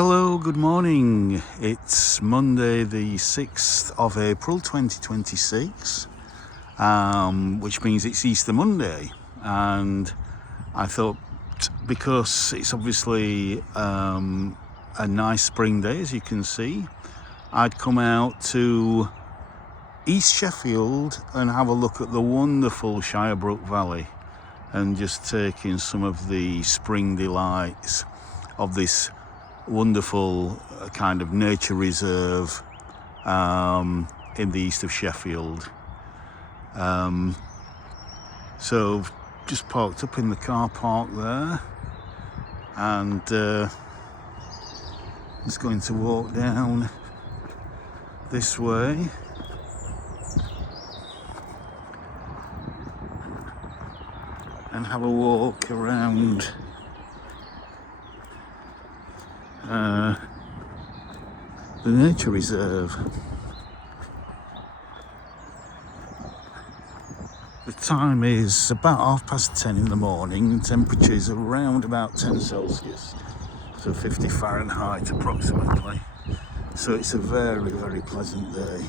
Hello, good morning. It's Monday the 6th of April 2026, which means it's Easter Monday. And I thought, because it's obviously a nice spring day, as you can see, I'd come out to East Sheffield and have a look at the wonderful Shire Brook Valley and just take in some of the spring delights of this wonderful kind of nature reserve in the east of Sheffield. So just parked up in the car park there, and just going to walk down this way and have a walk around the nature reserve. The time is about 10:30 in the morning, and temperature is around about 10 Celsius, so 50 Fahrenheit approximately. So it's a very, very pleasant day.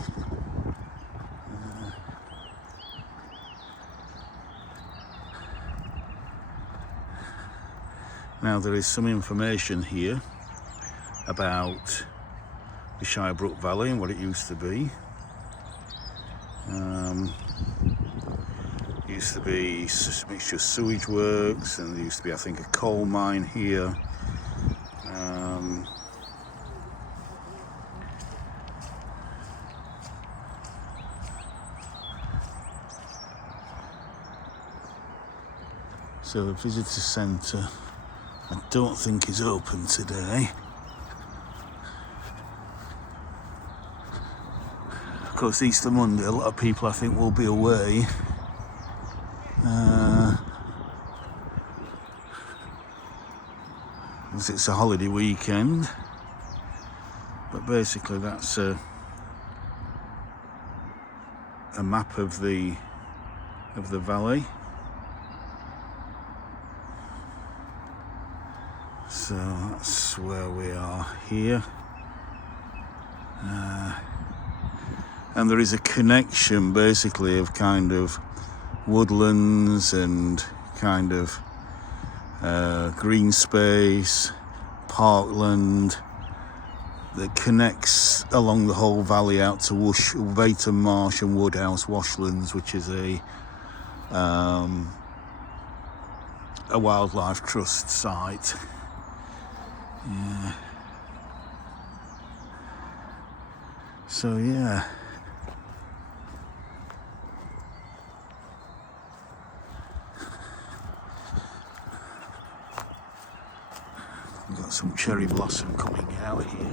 Now there is some information here about the Shire Brook Valley and what it used to be. It used to be a mixture of sewage works, and there used to be, I think, a coal mine here. So the visitor centre, I don't think is open today. Of course, Easter Monday, a lot of people I think will be away. As it's a holiday weekend. But basically that's a map of the valley. So that's where we are here. And there is a connection basically of kind of woodlands and kind of green space, parkland, that connects along the whole valley out to Veyton Marsh and Woodhouse Washlands, which is a wildlife trust site. Yeah. So yeah. We've got some cherry blossom coming out here.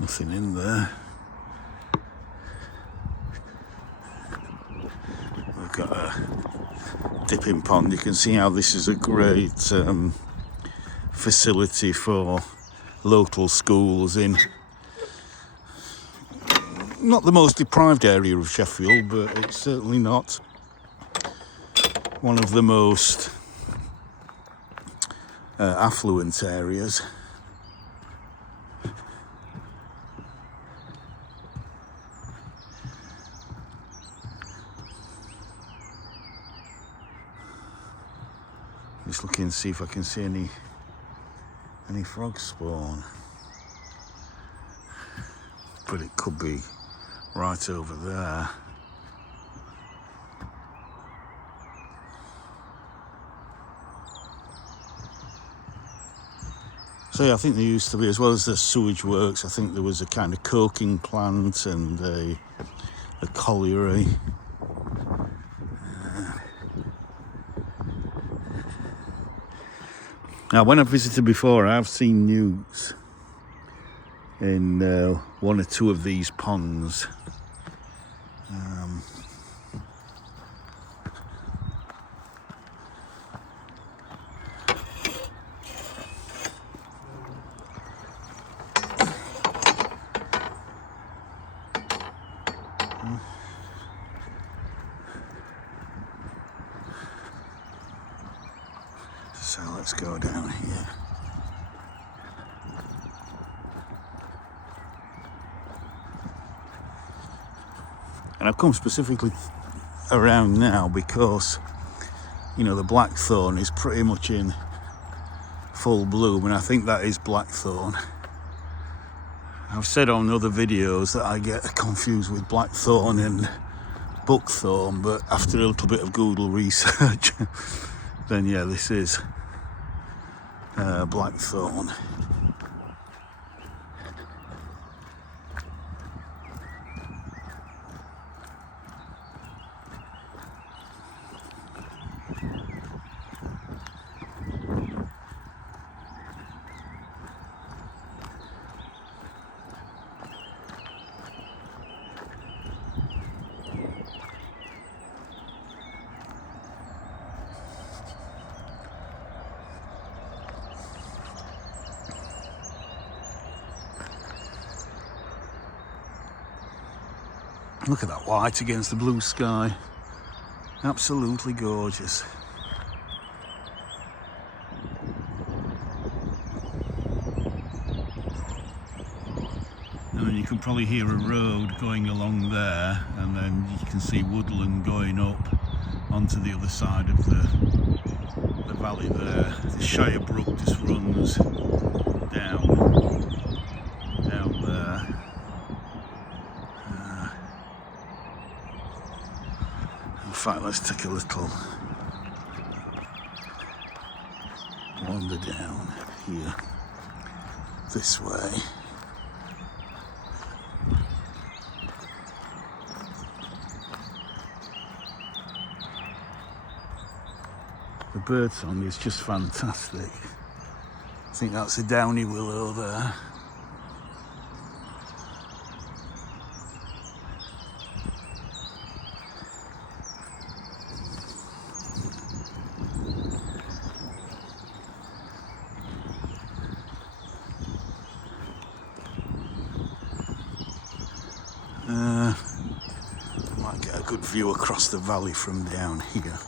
Nothing in there. We've got a dipping pond. You can see how this is a great facility for local schools in not the most deprived area of Sheffield, but it's certainly not one of the most affluent areas. Just looking to see if I can see any frog spawn, but it could be right over there. So yeah, I think there used to be, as well as the sewage works, I think there was a kind of coking plant and a colliery. Now, when I've visited before, I've seen newts in one or two of these ponds. So let's go down here. And I've come specifically around now because, you know, the blackthorn is pretty much in full bloom, and I think that is blackthorn. I've said on other videos that I get confused with blackthorn and buckthorn, but after a little bit of Google research, then yeah, this is blackthorn. Look at that white against the blue sky. Absolutely gorgeous. And then you can probably hear a road going along there, and then you can see woodland going up onto the other side of the valley there. The Shire Brook just runs down there. In fact, let's take a little wander down here, this way. The birdsong is just fantastic. I think that's a downy willow there. Might get a good view across the valley from down here.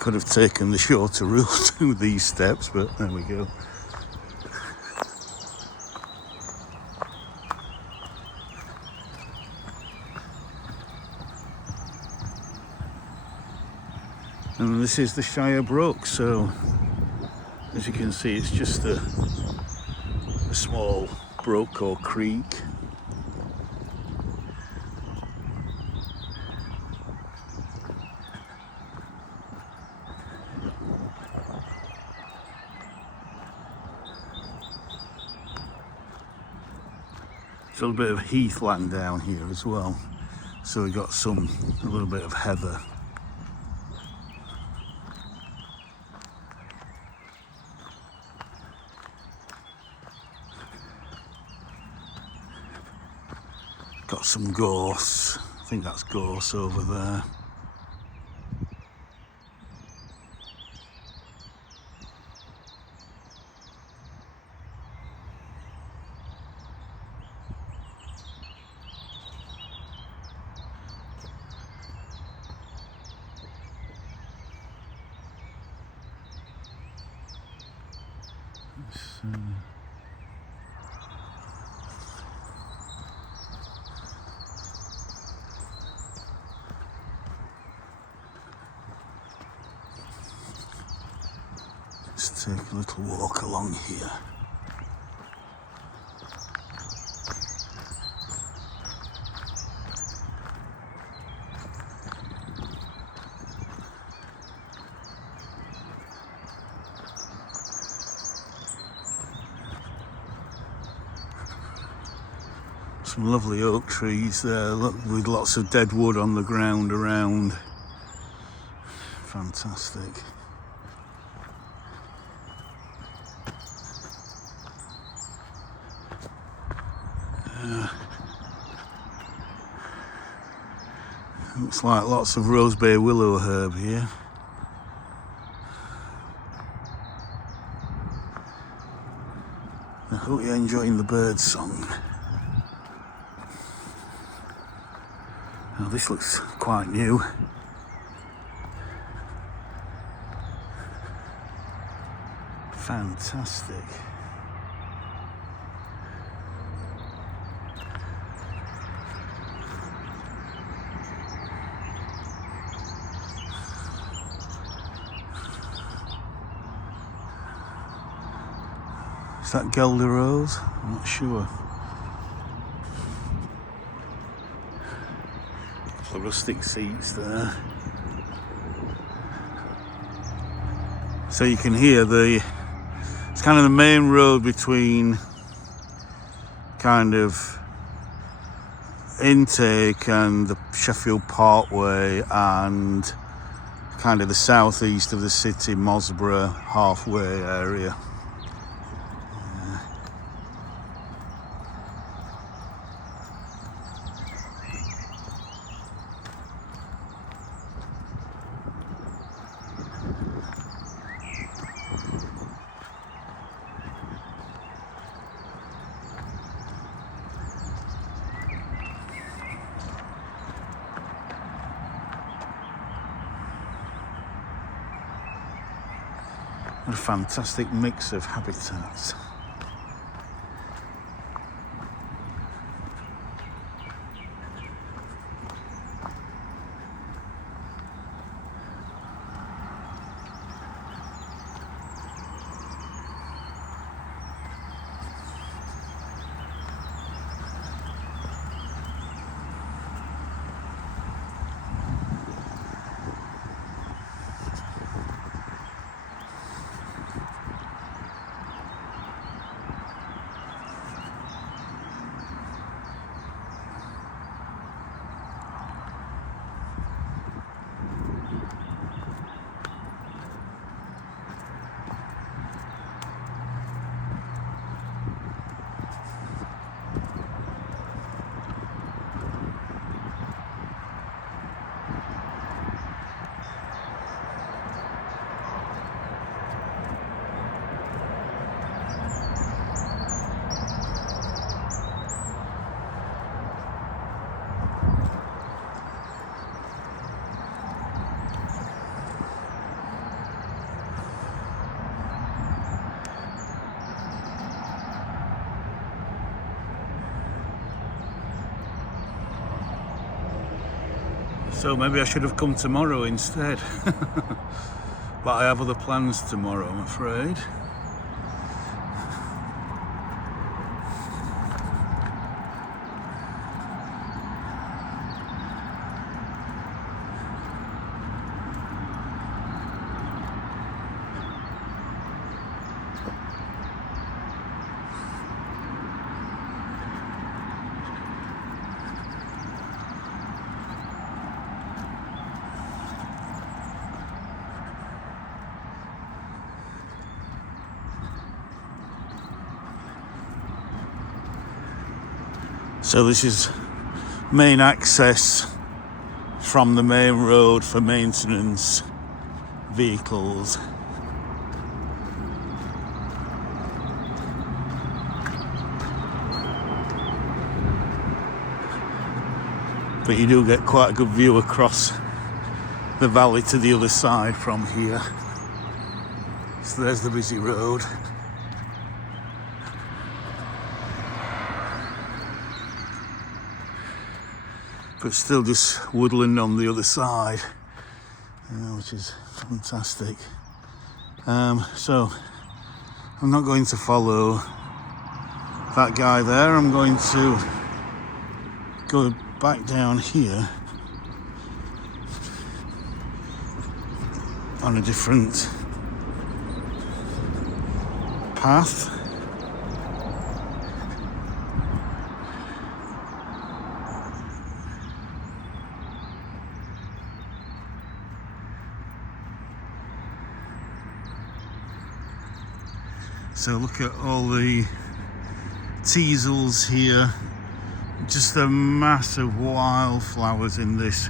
Could have taken the shorter route to these steps, but there we go. And this is the Shire Brook, so as you can see, it's just a small brook or creek. There's a little bit of heathland down here as well, so we got a little bit of heather. Got some gorse. I think that's gorse over there. Let's take a little walk along here. Some lovely oak trees there, look, with lots of dead wood on the ground around. Fantastic. Looks like lots of rosebay willow herb here. I hope you're enjoying the bird song. Now this looks quite new. Fantastic. Is that Gelder Rose? I'm not sure. A couple of rustic seats there. So you can hear it's kind of the main road between kind of Intake and the Sheffield Parkway and kind of the southeast of the city, Mosborough, halfway area. What a fantastic mix of habitats. So maybe I should have come tomorrow instead. But I have other plans tomorrow, I'm afraid. So this is main access from the main road for maintenance vehicles. But you do get quite a good view across the valley to the other side from here. So there's the busy road. But still just woodland on the other side, which is fantastic. So I'm not going to follow that guy there. I'm going to go back down here on a different path. So look at all the teasels here, just a mass of wildflowers in this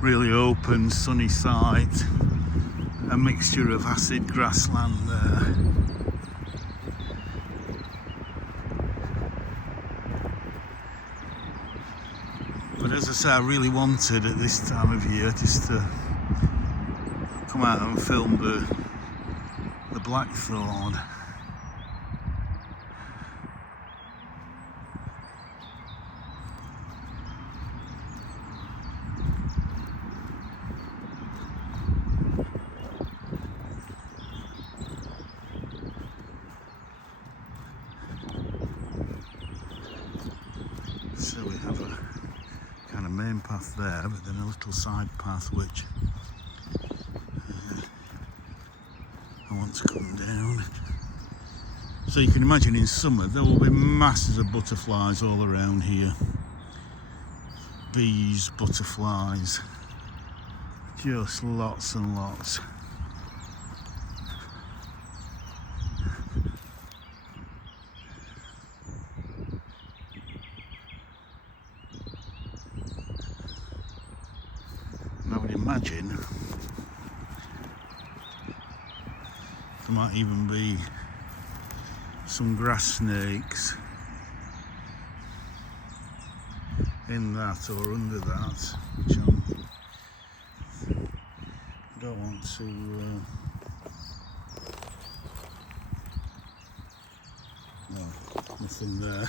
really open sunny site, a mixture of acid grassland there. But as I say, I really wanted at this time of year just to come out and film the blackthorn. So we have a kind of main path there, but then a little side path which I want to come down. So you can imagine in summer there will be masses of butterflies all around here. Bees, butterflies, just lots and lots. And I would imagine there might even be some grass snakes in that or under that, which I don't want to no, nothing there.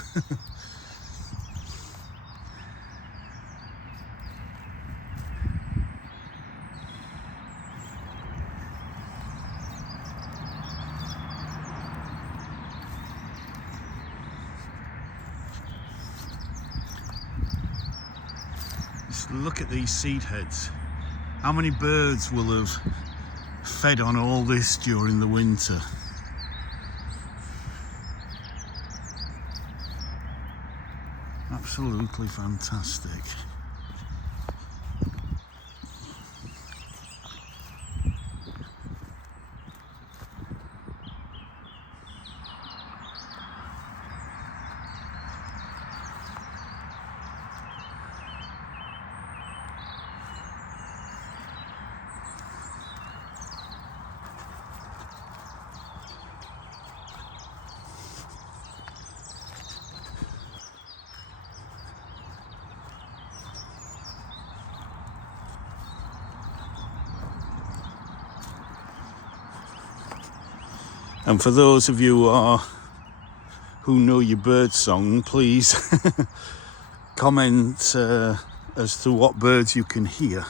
Just look at these seed heads. How many birds will have fed on all this during the winter? Absolutely fantastic. And for those of you who know your bird song, please comment as to what birds you can hear.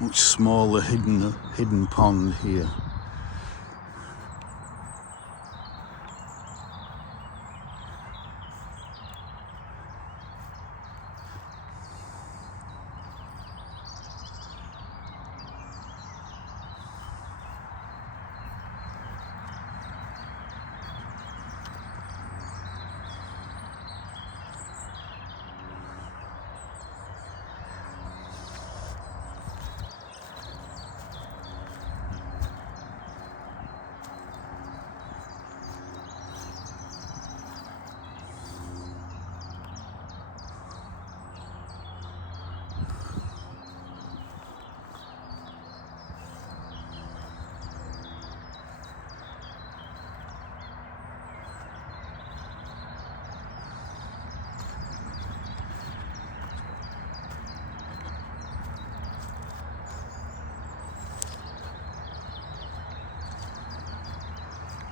Much smaller hidden pond here.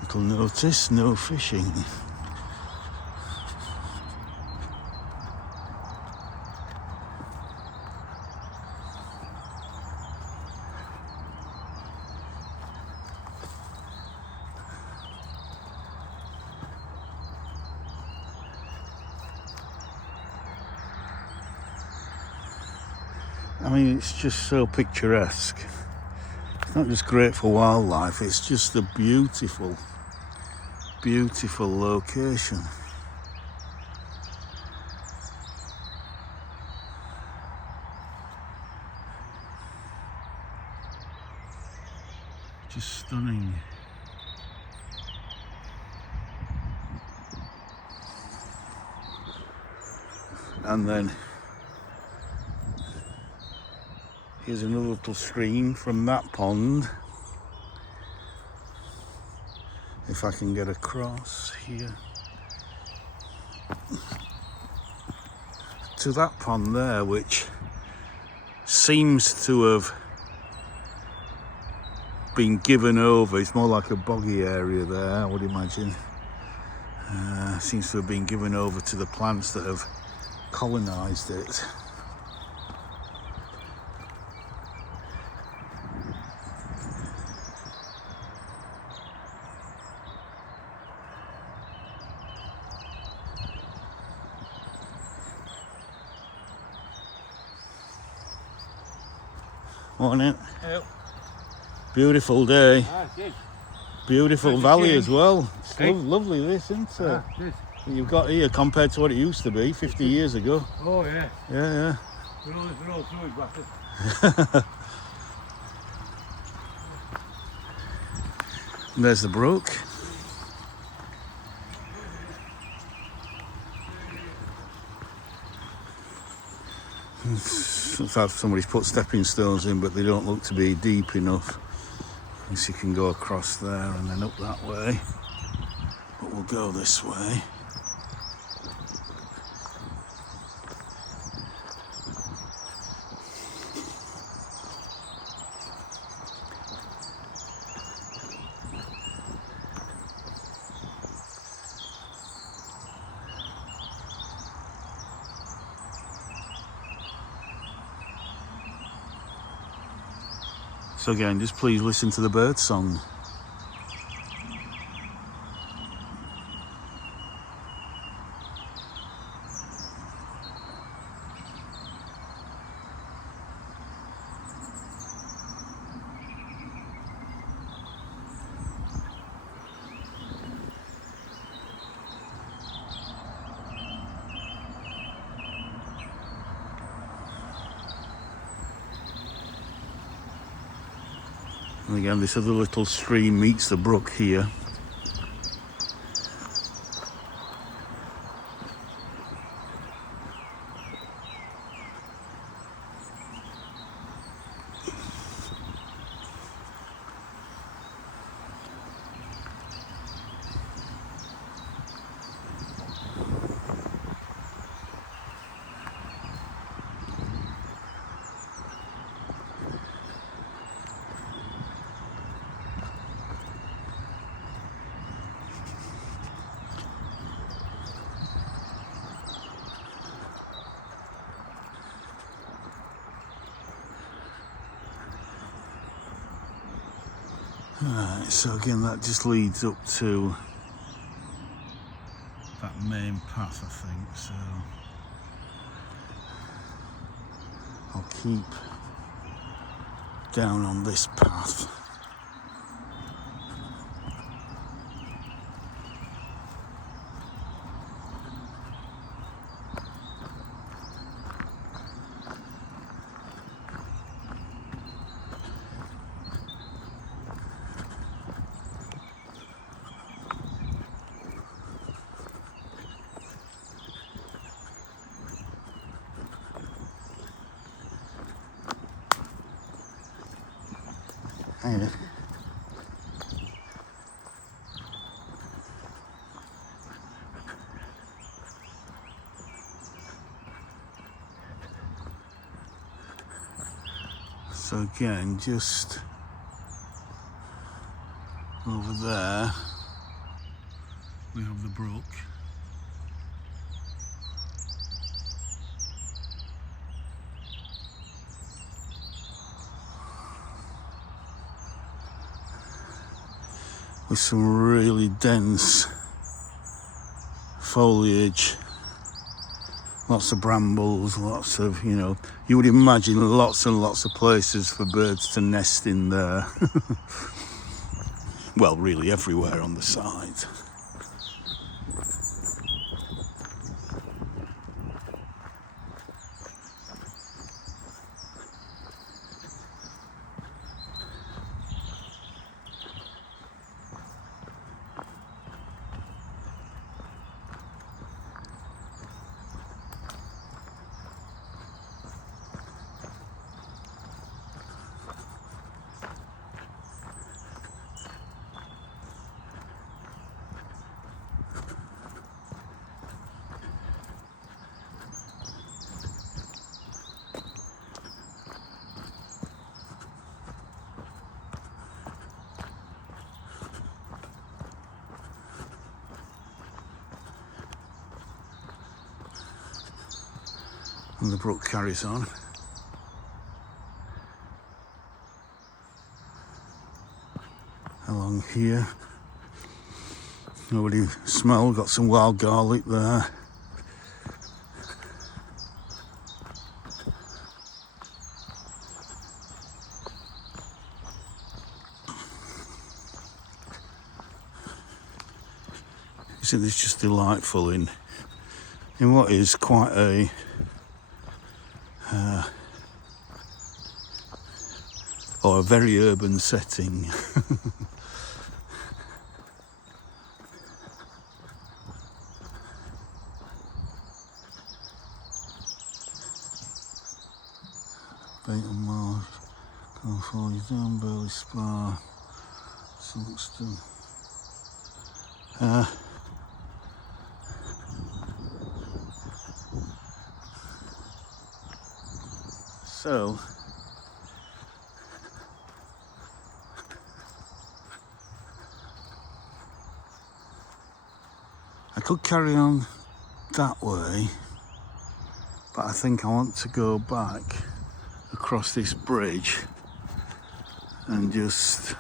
Little notice, no fishing. I mean, it's just so picturesque. It's not just great for wildlife, it's just a beautiful, beautiful location. Just stunning. And then here's another little stream from that pond. If I can get across here to that pond there, which seems to have been given over. It's more like a boggy area there, I would imagine. Seems to have been given over to the plants that have colonised it. Morning. Hello. Beautiful day. Good. Beautiful valley as well. It's Hey. lovely this, isn't it? Good. You've got here compared to what it used to be 50 years ago. Oh yeah. Yeah, We're all through it, bastard. And there's the brook. Looks like somebody's put stepping stones in, but they don't look to be deep enough. So you can go across there and then up that way. But we'll go this way. So again, just please listen to the bird song. And again, this other little stream meets the brook here. Right, so again, that just leads up to that main path, I think. So I'll keep down on this path. Hang on. So again, just over there we have the brook. With some really dense foliage lots of brambles, lots of, you know, you would imagine lots and lots of places for birds to nest in there. Well, really everywhere on the side. And the brook carries on. Along here. Nobody smell, got some wild garlic there. Isn't this just delightful in what is quite a or a very urban setting. Bacon Marsh, California Down, Burley Spa, Silkston. So I could carry on that way, but I think I want to go back across this bridge and just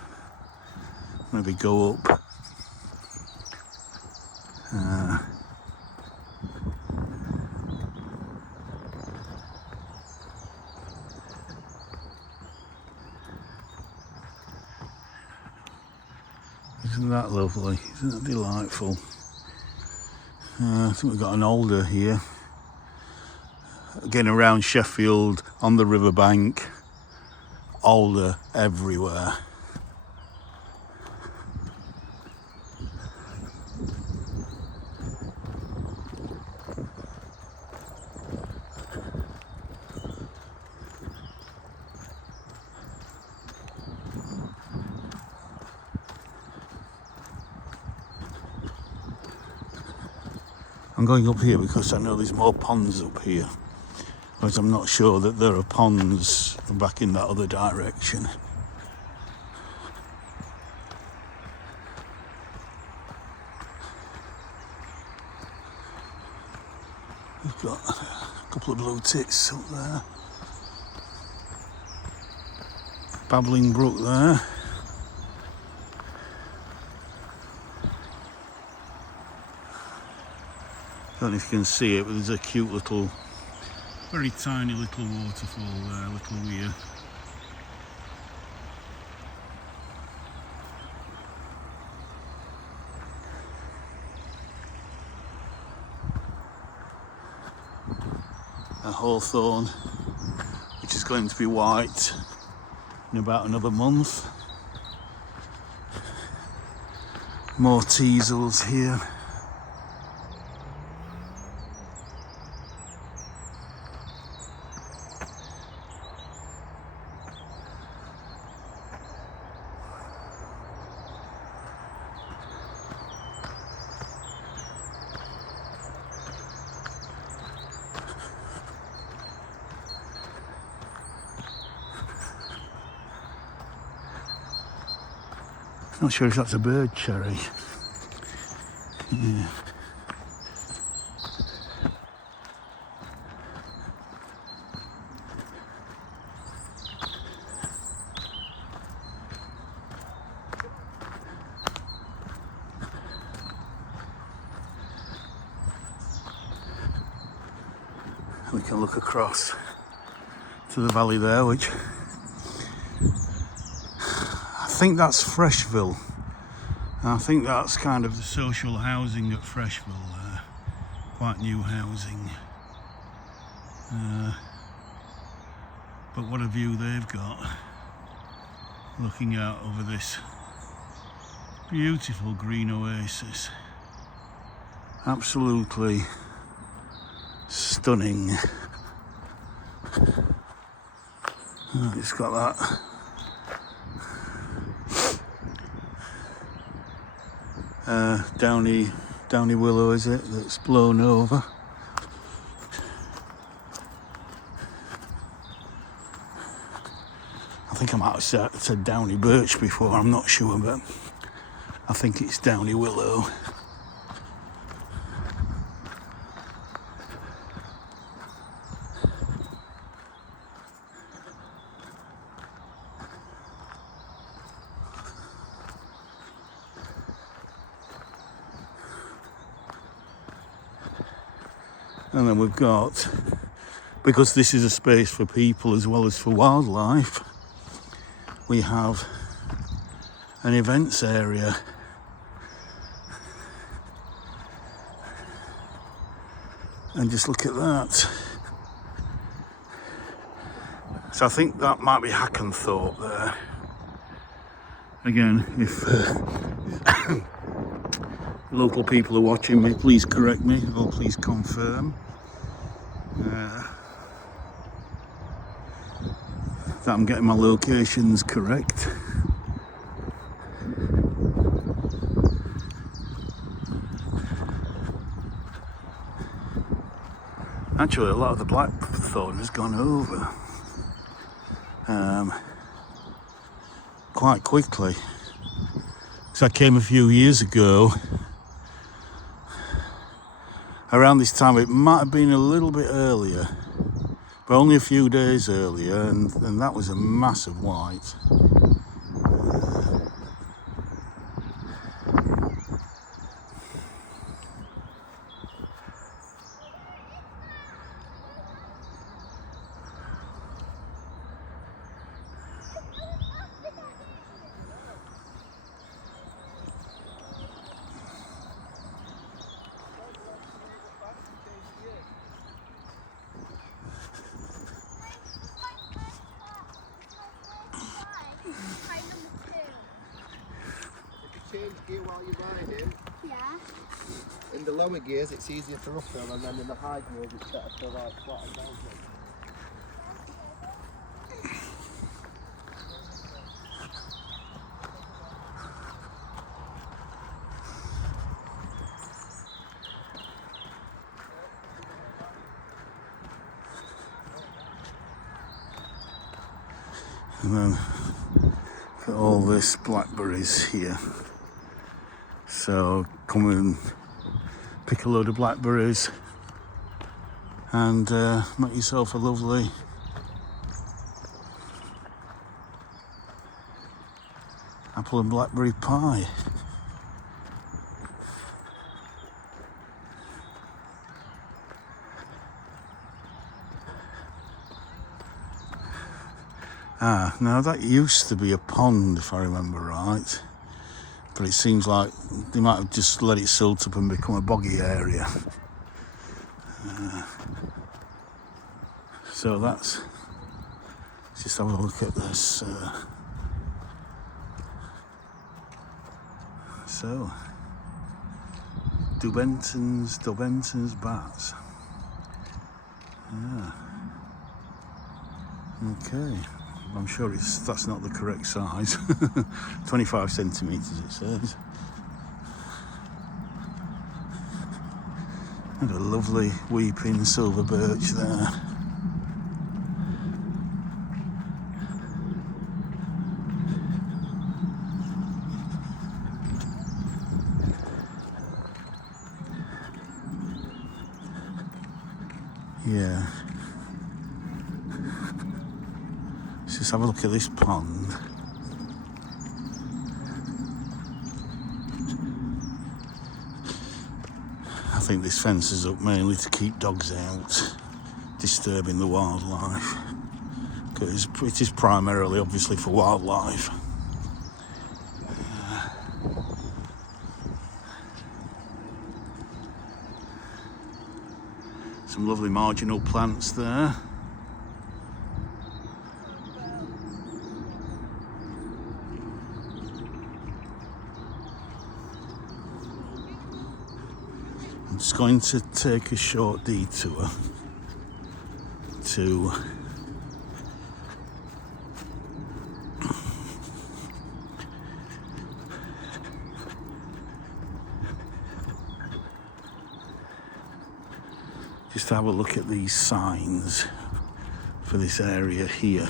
maybe go up isn't that lovely? Isn't that delightful? I think we've got an alder here. Again, around Sheffield, on the riverbank, alder everywhere. I'm going up here because I know there's more ponds up here, but I'm not sure that there are ponds back in that other direction. We've got a couple of blue tits up there. Babbling brook there. Don't know if you can see it, but there's a cute little, very tiny little waterfall there, little weir. A hawthorn, which is going to be white in about another month. More teasels here. Not sure if that's a bird cherry. Yeah. we can look across to the valley there, which I think that's Freshville. I think that's kind of the social housing at Freshville, quite new housing. But what a view they've got, looking out over this beautiful green oasis. Absolutely stunning. It's got that downy willow, is it, that's blown over. I think I might have said downy birch before, I'm not sure, but I think it's downy willow. And then we've got, because this is a space for people as well as for wildlife, we have an events area. And just look at that. So I think that might be Hackenthorpe there. Again, if local people are watching me, please correct me or please confirm that I'm getting my locations correct. Actually, a lot of the blackthorn has gone over quite quickly. So I came a few years ago. Around this time, it might have been a little bit earlier, but only a few days earlier, and that was a massive white. Change gear while you're riding. Yeah. In the lower gears it's easier for uphill, and then in the high gears it's better for like flat and downhill. And then got all this blackberries here. So come and pick a load of blackberries and make yourself a lovely apple and blackberry pie. Now that used to be a pond, if I remember right, but it seems like they might have just let it silt up and become a boggy area. So let's just have a look at this. So, Dubenton's bats. Yeah. Okay. I'm sure that's not the correct size. 25 centimetres it says. And a lovely weeping silver birch there. Yeah. Let's just have a look at this pond. I think this fence is up mainly to keep dogs out. disturbing the wildlife, because it is primarily obviously for wildlife. Some lovely marginal plants there. I'm just going to take a short detour to just have a look at these signs for this area here.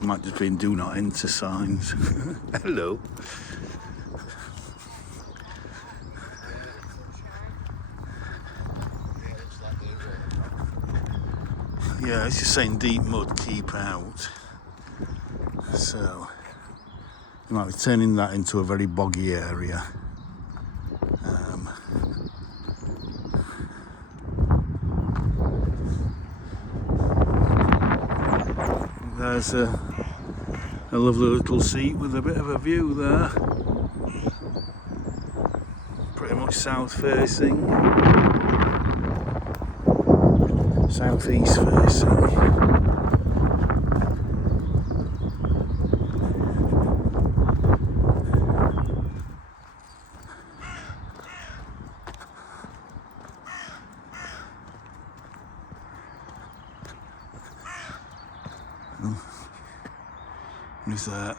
Might just be do not enter signs. Hello. Yeah, it's just saying deep mud, keep out. So you might be turning that into a very boggy area. There's a lovely little seat with a bit of a view there. Pretty much south facing. Southeast facing. There's a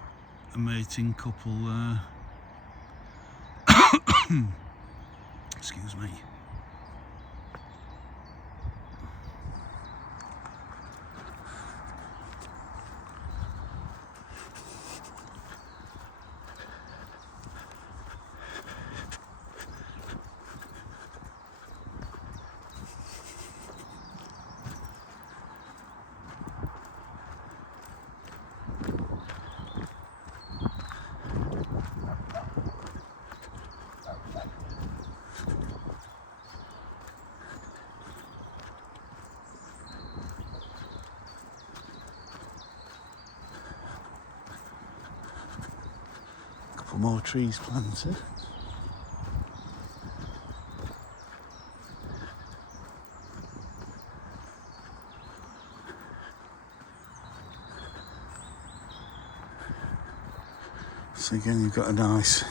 mating couple there. Excuse me. Couple more trees planted. So again, you've got a nice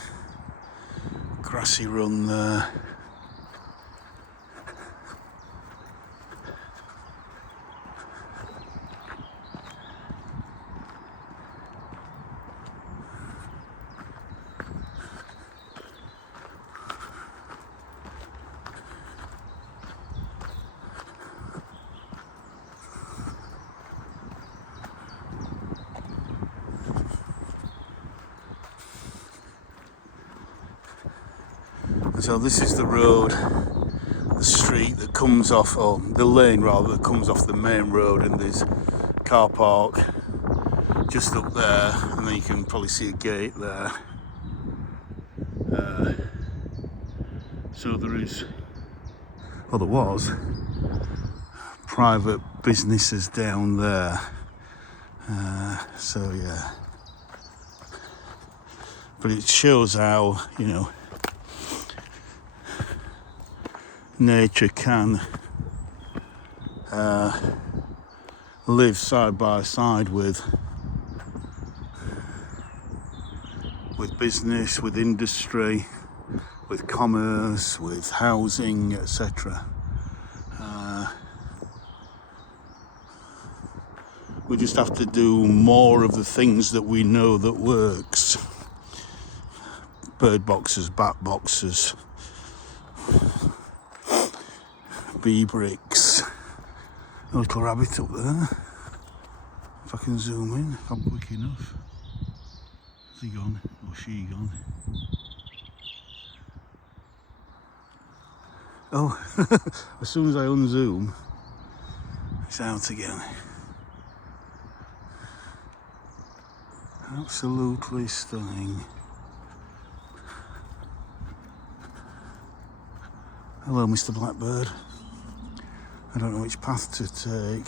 grassy run there. So this is the road, the street that comes off, or the lane rather, that comes off the main road, and there's a car park just up there, and then you can probably see a gate there. So there is, well there was, private businesses down there. So yeah. But it shows how, you know, nature can live side by side with business, with industry, with commerce, with housing, etc. We just have to do more of the things that we know that works. Bird boxes, bat boxes, bee bricks. A little rabbit up there. If I can zoom in, if I'm quick enough. Is he gone? Or she gone? Oh, as soon as I unzoom, it's out again. Absolutely stunning. Hello, Mr. Blackbird. I don't know which path to take.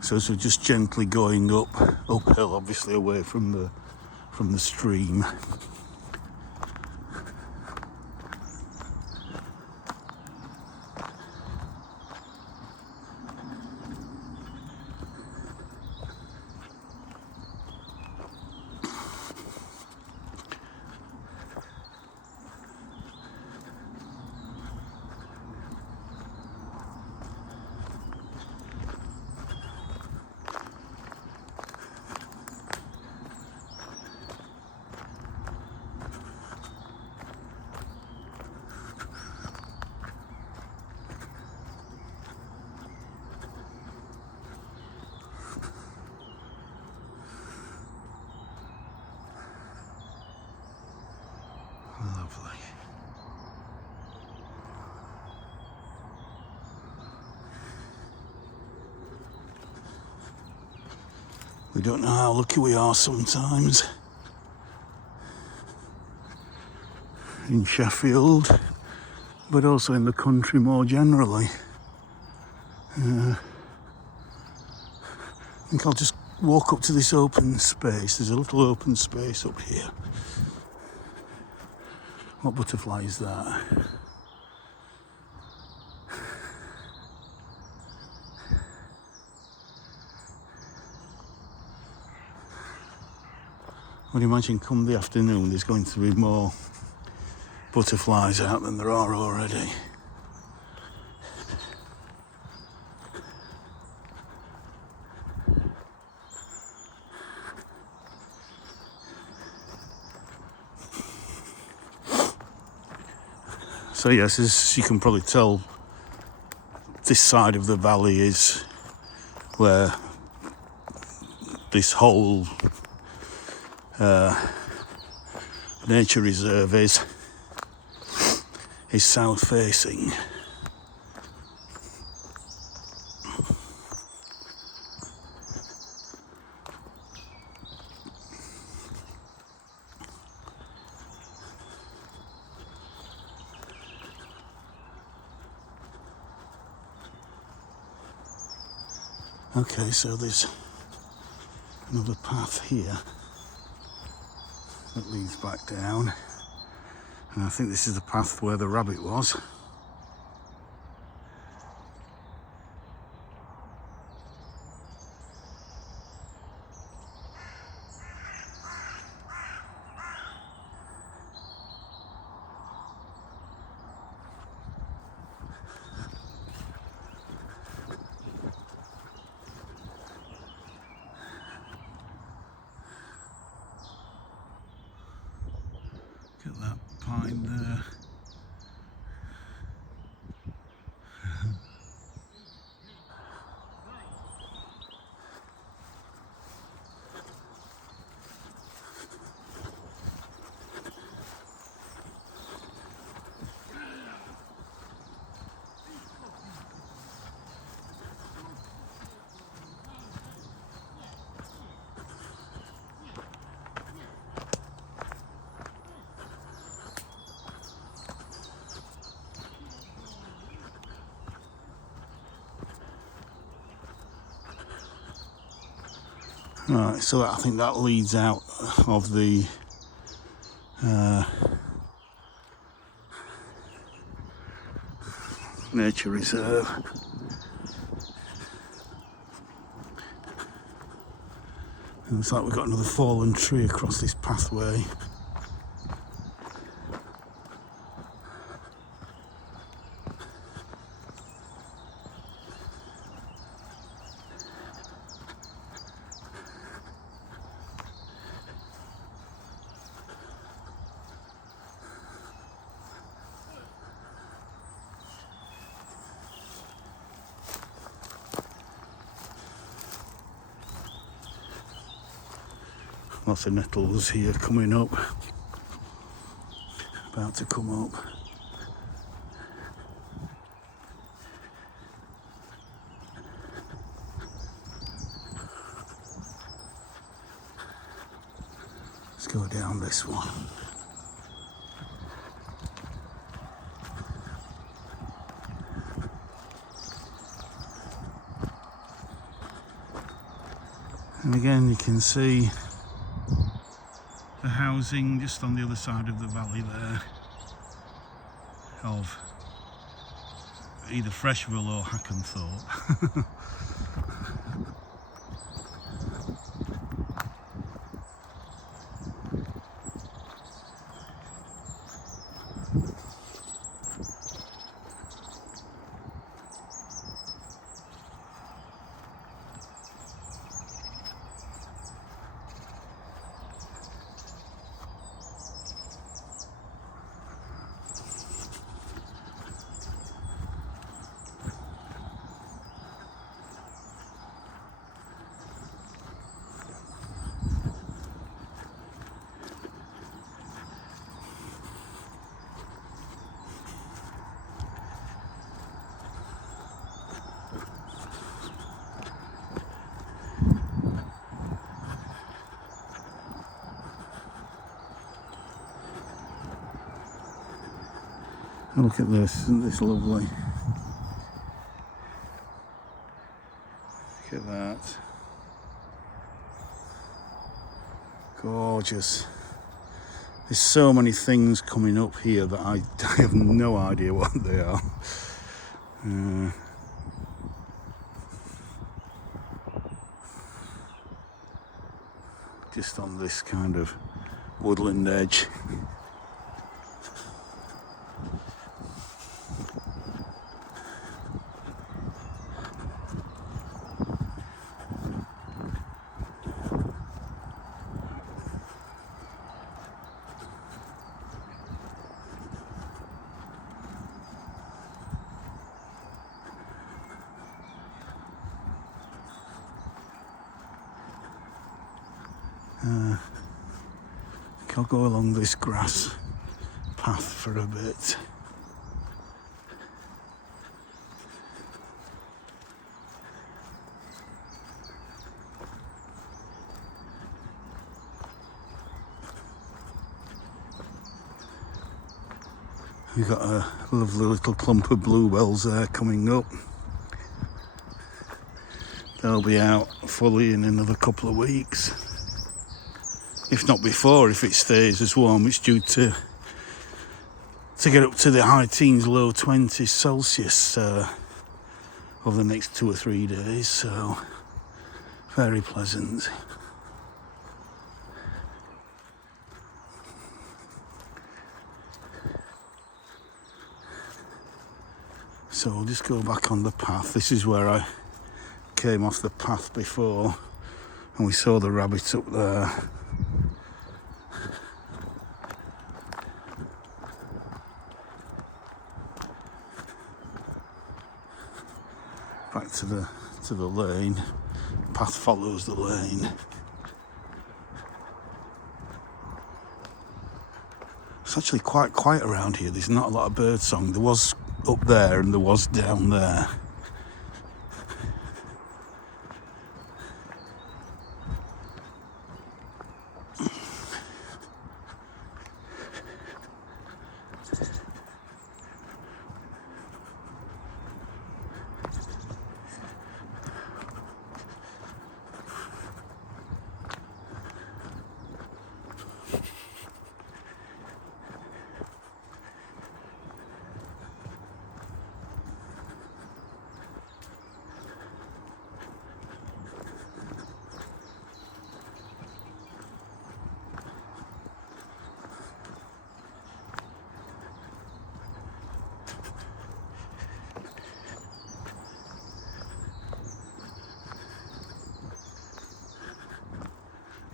So just gently going uphill, obviously away from the stream. Lovely. We don't know how lucky we are sometimes in Sheffield, but also in the country more generally. I think I'll just walk up to this open space. There's a little open space up here. What butterfly is that? I would imagine come the afternoon there's going to be more butterflies out than there are already. So yes, as you can probably tell, this side of the valley is where this whole nature reserve is south facing. Okay, so there's another path here that leads back down, and I think this is the path where the rabbit was. Look at that pine there. Right, so I think that leads out of the nature reserve. It looks like we've got another fallen tree across this pathway. Lots of nettles here coming up, about to come up. Let's go down this one. And again, you can see the housing just on the other side of the valley there of either Freshville or Hackenthorpe. Look at this, isn't this lovely? Look at that. Gorgeous. There's so many things coming up here that I have no idea what they are. Just on this kind of woodland edge. I'll go along this grass path for a bit. We've got a lovely little clump of bluebells there coming up. They'll be out fully in another couple of weeks. If not before, if it stays as warm. It's due to get up to the high teens, low 20s Celsius over the next 2 or 3 days, so very pleasant. So we'll just go back on the path. This is where I came off the path before, and we saw the rabbits up there. Back to the lane. Path follows the lane. It's actually quite quiet around here. There's not a lot of bird song. There was up there and there was down there.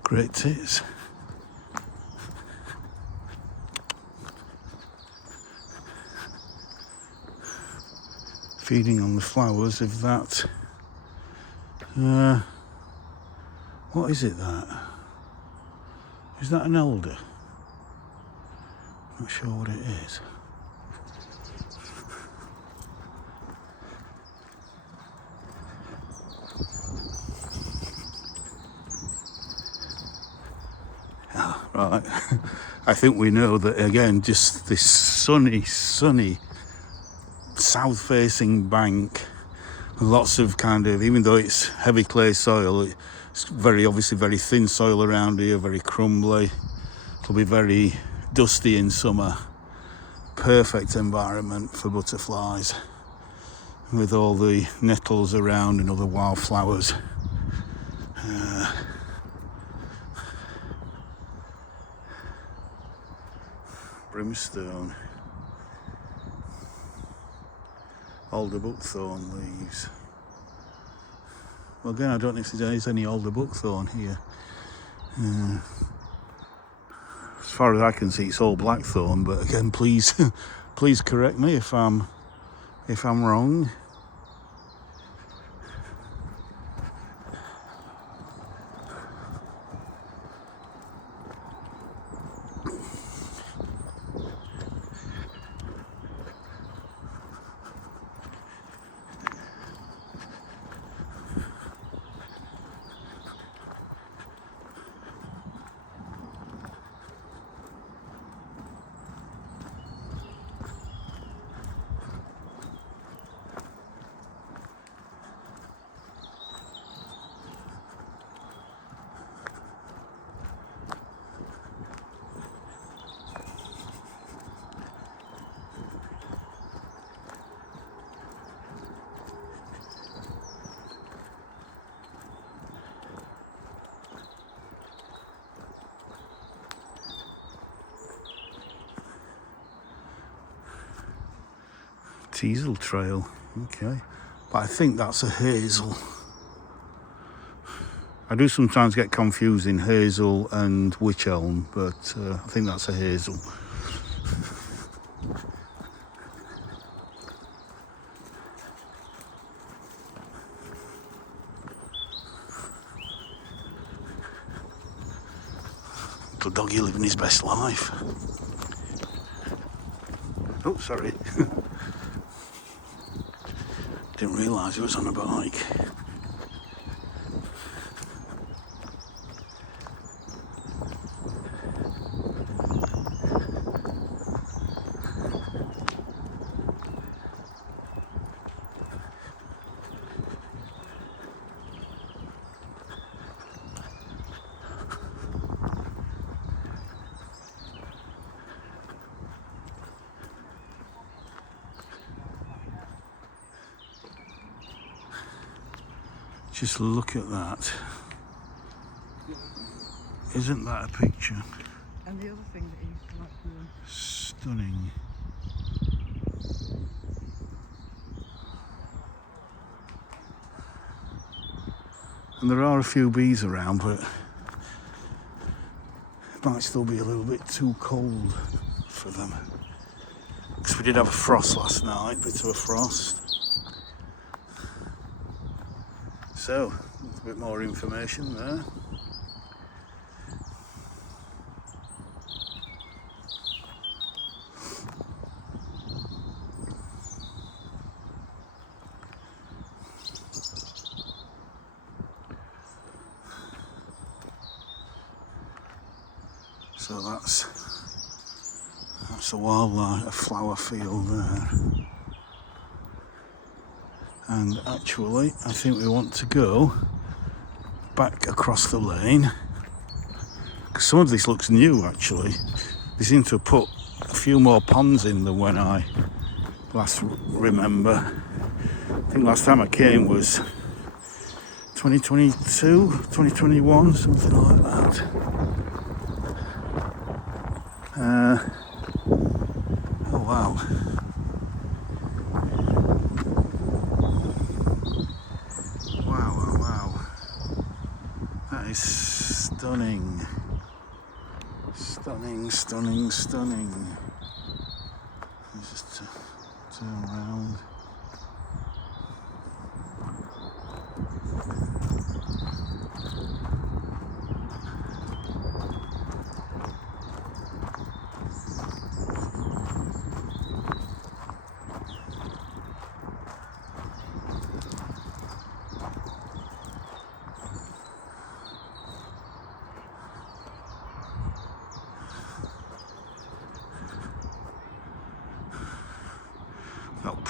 Great tits. Feeding on the flowers of that. What is it that? Is that an elder? Not sure what it is. Oh, Right, I think we know that again, just this sunny south-facing bank, lots of kind of, even though it's heavy clay soil, it's very obviously very thin soil around here, very crumbly. It'll be very dusty in summer. Perfect environment for butterflies, with all the nettles around and other wildflowers. Brimstone, alder buckthorn leaves. Well, again, I don't know if there's any alder buckthorn here. As far as I can see, it's all blackthorn. But again, please, please correct me if I'm wrong. Teasel trail, okay, but I think that's a hazel. I do sometimes get confused in hazel and wych elm, but I think that's a hazel. Little doggy living his best life. Oh, sorry. Didn't realise he was on a bike. Just look at that. Isn't that a picture? And the other thing that he's like doing. Stunning. And there are a few bees around, but it might still be a little bit too cold for them. Because we did have a frost last night, bit of a frost. So, a bit more information there. So that's a wildlife, a flower field there. And actually, I think we want to go back across the lane, because some of this looks new actually. They seem to have put a few more ponds in than when I last remember. I think last time I came was 2022, 2021, something like that. Oh wow. That is stunning. Stunning, stunning, stunning. Let's just turn around.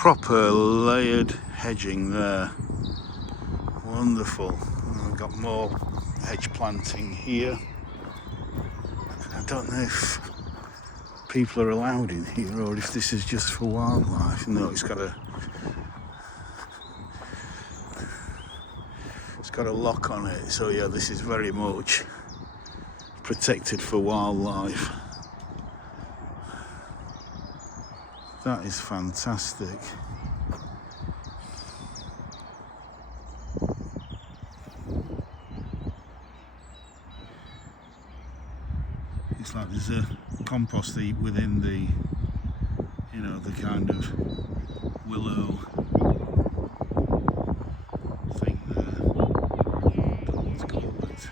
proper layered hedging there. Wonderful. And we've got more hedge planting here. I don't know if people are allowed in here or if this is just for wildlife. No, it's got a lock on it, so yeah, this is very much protected for wildlife. That is fantastic. It's like there's a compost heap within the, you know, the kind of willow thing there. Don't know what to call it.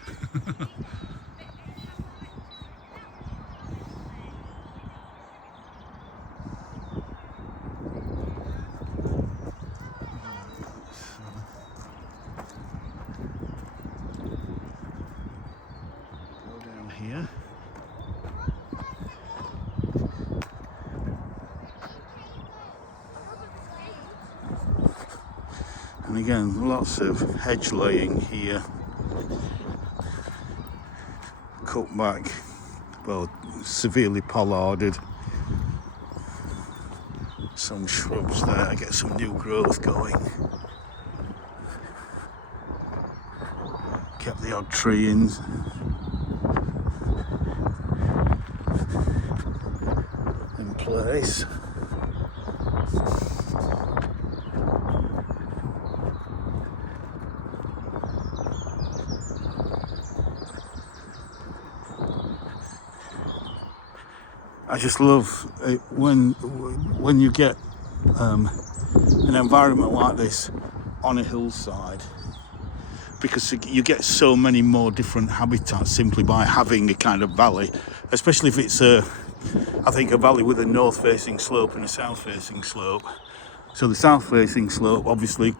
Go down here. And again, lots of hedge laying here. Cut back, well, severely pollarded. Some shrubs there, get some new growth going. Kept the odd tree in place. I just love it when you get an environment like this on a hillside, because you get so many more different habitats simply by having a kind of valley, especially if it's I think a valley with a north-facing slope and a south-facing slope. So the south-facing slope obviously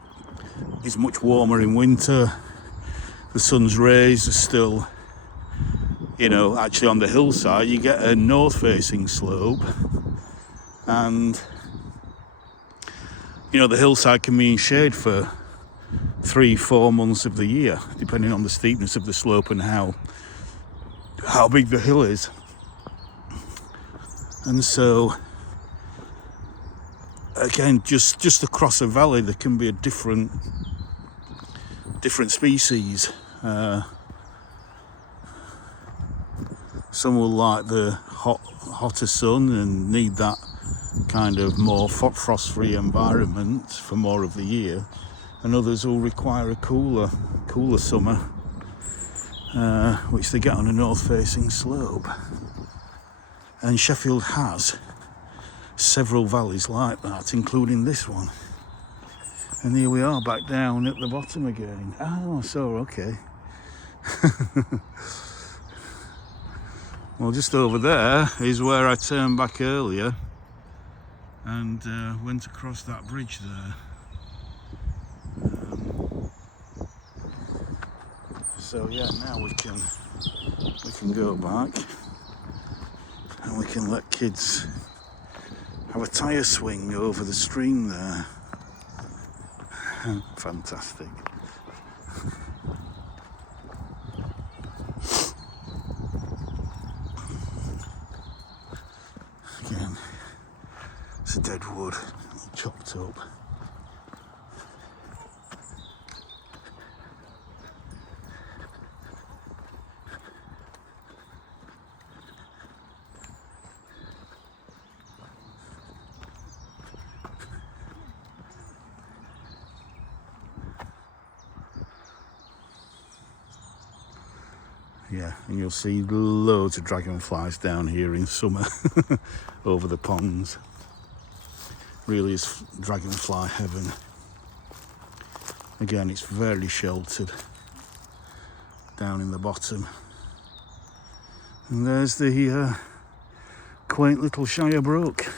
is much warmer in winter. The sun's rays are still, you know, actually on the hillside. You get a north-facing slope, and you know, the hillside can be in shade for 3-4 months of the year, depending on the steepness of the slope and how big the hill is. And so again, just across a valley there can be a different species. Some will like the hotter sun and need that kind of more frost-free environment for more of the year, and others will require a cooler summer, which they get on a north-facing slope. And Sheffield has several valleys like that, including this one. And here we are back down at the bottom again. Oh, so okay. Well, just over there is where I turned back earlier and went across that bridge there. So yeah, now we can go back and we can let kids have a tyre swing over the stream there. Fantastic. Again, it's a dead wood, chopped up. Yeah, and you'll see loads of dragonflies down here in summer over the ponds. Really is dragonfly heaven. Again, it's very sheltered down in the bottom. And there's the quaint little Shire Brook.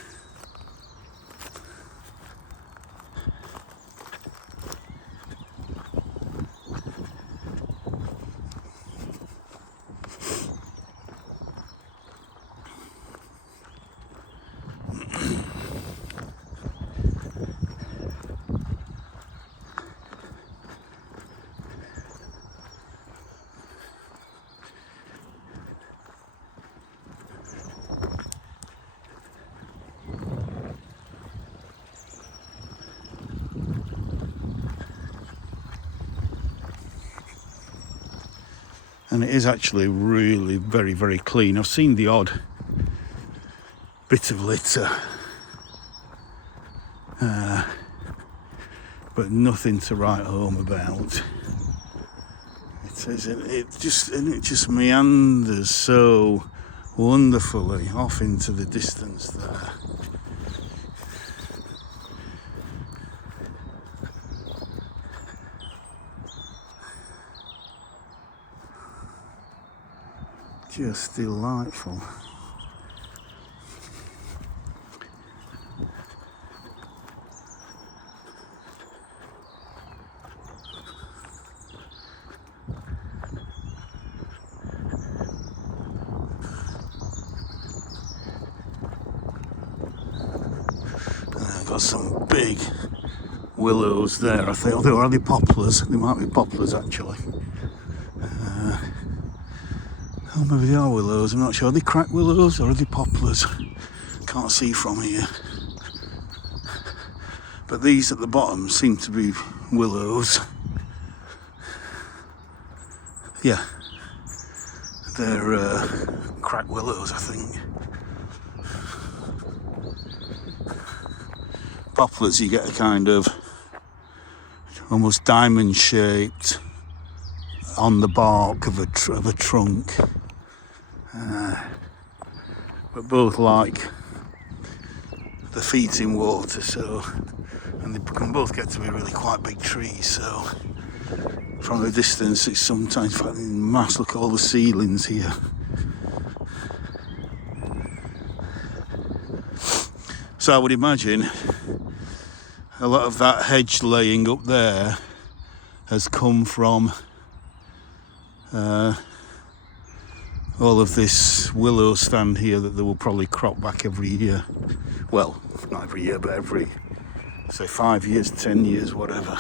and it is actually really very, very clean. I've seen the odd bit of litter, but nothing to write home about. It just meanders so wonderfully off into the distance there. Just delightful. I've got some big willows there. I think, although are they poplars? They might be poplars actually. Oh, maybe they are willows. I'm not sure. Are they cracked willows or are they poplars? Can't see from here. But these at the bottom seem to be willows. Yeah, they're cracked willows, I think. Poplars, you get a kind of almost diamond shaped on the bark of a trunk. But both like the feet in water, so, and they can both get to be really quite big trees. So from the distance, it's sometimes mass. Look at all the ceilings here. So I would imagine a lot of that hedge laying up there has come from all of this willow stand here that they will probably crop back every year. Well, not every year, but every, say, 5 years, 10 years, whatever.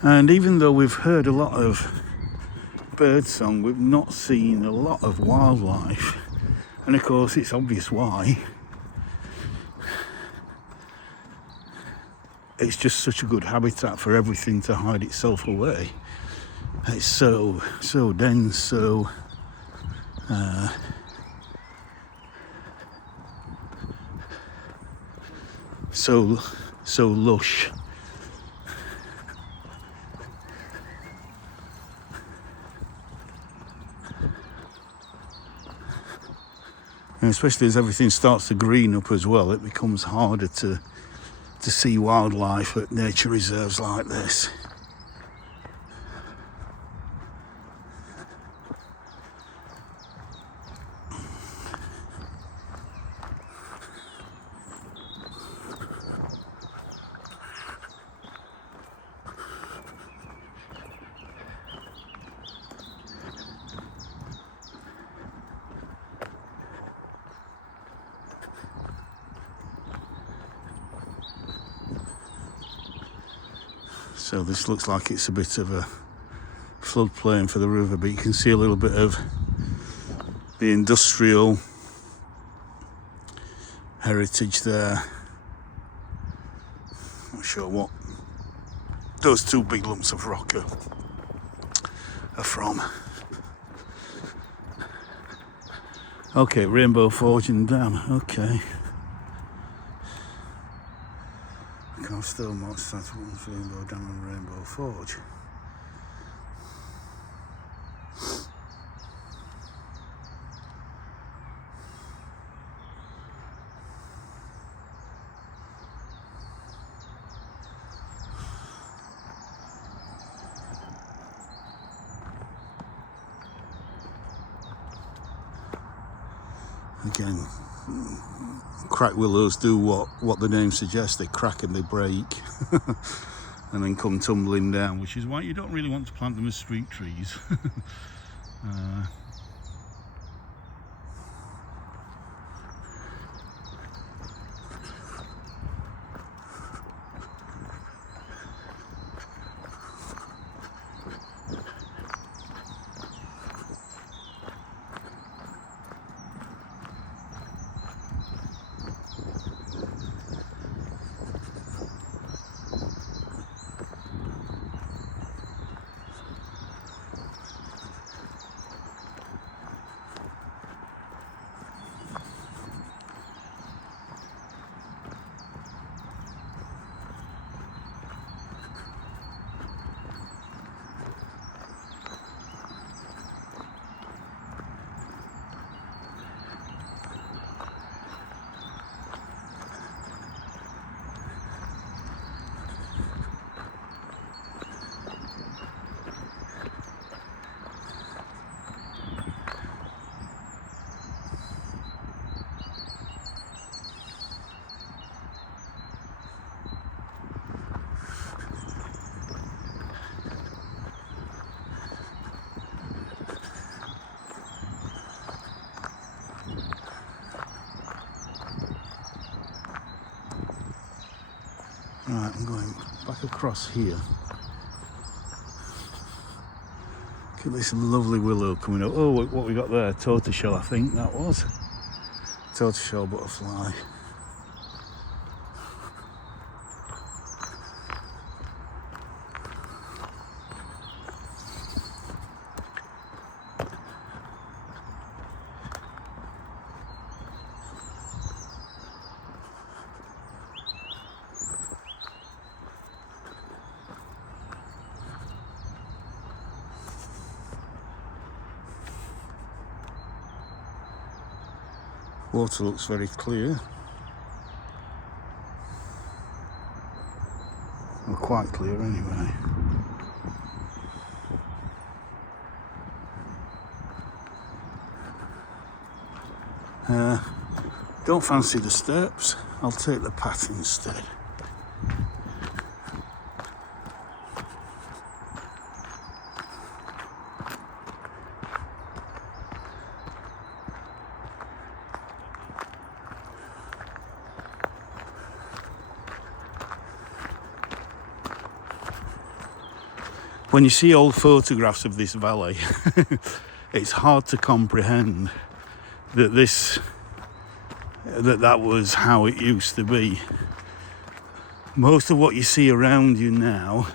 And even though we've heard a lot of bird song, we've not seen a lot of wildlife. And of course, it's obvious why. It's just such a good habitat for everything to hide itself away. It's so dense, so lush. And especially as everything starts to green up as well, it becomes harder to see wildlife at nature reserves like this. So this looks like it's a bit of a floodplain for the river, but you can see a little bit of the industrial heritage there. Not sure what those two big lumps of rock are from. Okay, Rainbow Forge and Dam, okay. Still more stats for Rainbow Dam and Rainbow Forge. Again, crack willows do what the name suggests. They crack and they break and then come tumbling down, which is why you don't really want to plant them as street trees. Right, I'm going back across here. Look at this lovely willow coming up. Oh, what we got there? Tortoiseshell, I think that was. Tortoiseshell butterfly. Water looks very clear. Well, quite clear anyway. Don't fancy the steps. I'll take the path instead. When you see old photographs of this valley, it's hard to comprehend that that was how it used to be. Most of what you see around you now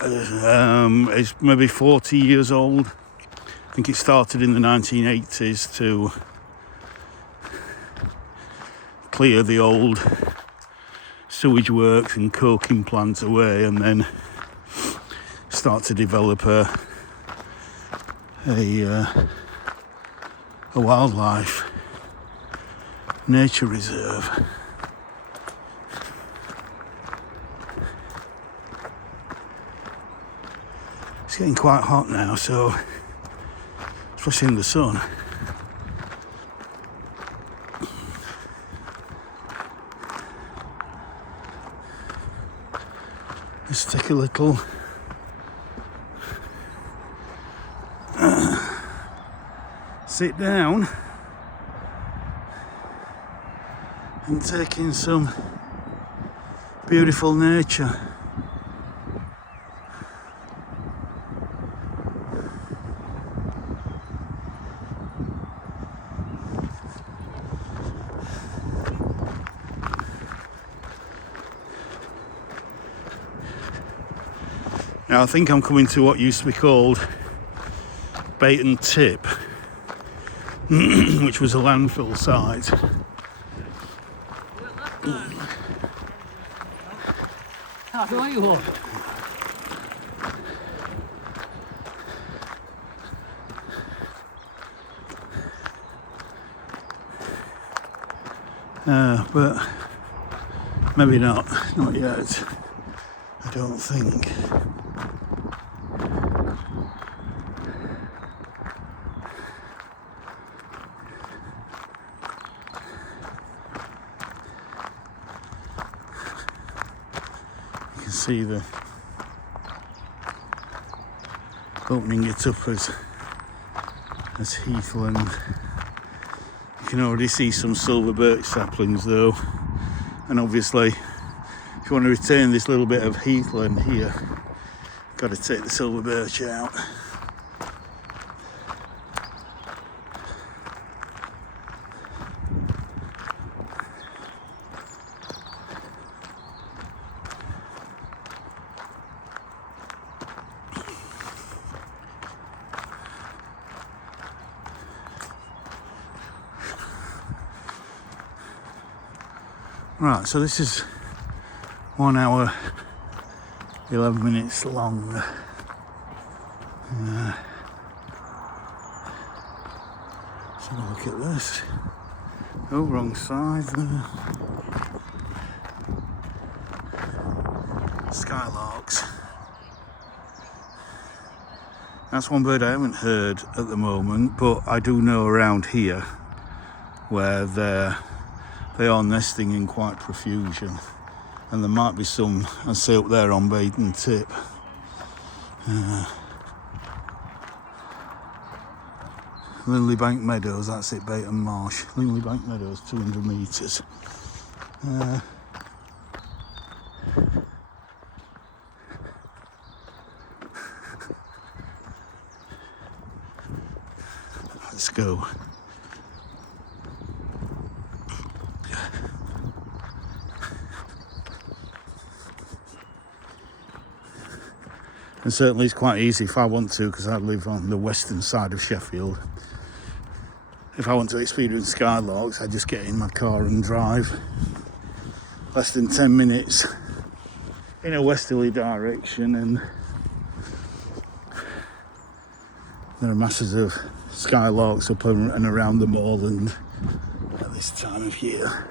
is maybe 40 years old. I think it started in the 1980s to clear the old sewage works and coking plants away, and then start to develop a wildlife nature reserve. It's getting quite hot now, so especially in the sun. Let's take a little sit down and take in some beautiful nature. Now I think I'm coming to what used to be called Bait and Tip, which was a landfill site. But maybe not yet, I don't think. See the opening it up as heathland. You can already see some silver birch saplings though, and obviously if you want to retain this little bit of heathland here, you've got to take the silver birch out. Right, so this is 1 hour 11 minutes long. Let's have a look at this. Oh, wrong side there. Skylarks. That's one bird I haven't heard at the moment, but I do know around here where they are nesting in quite profusion, and there might be some, I say, up there on Bait and Tip. Linley Bank Meadows, that's it, Bait and Marsh. Linley Bank Meadows, 200 metres. Let's go. And certainly it's quite easy if I want to, because I live on the western side of Sheffield. If I want to experience skylarks, I just get in my car and drive less than 10 minutes in a westerly direction, and there are masses of skylarks up and around the moorland at this time of year.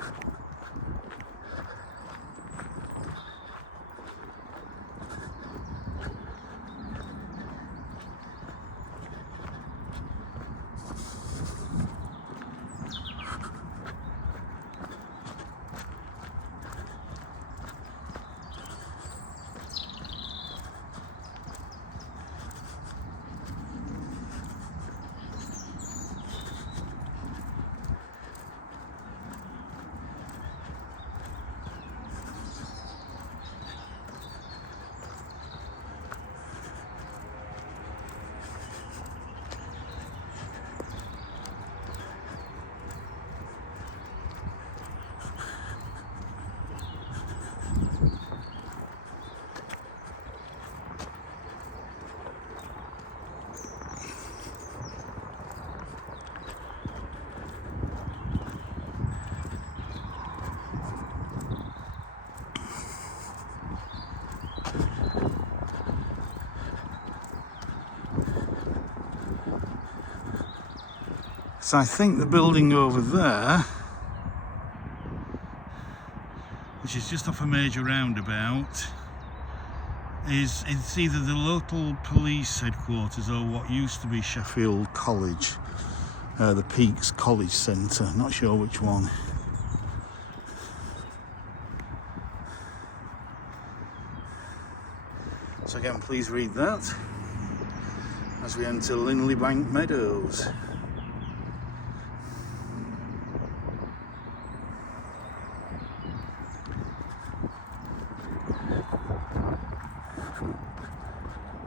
So I think the building over there, which is just off a major roundabout, it's either the local police headquarters or what used to be Sheffield College, the Peaks College Centre, not sure which one. So again, please read that as we enter Linleybank Meadows.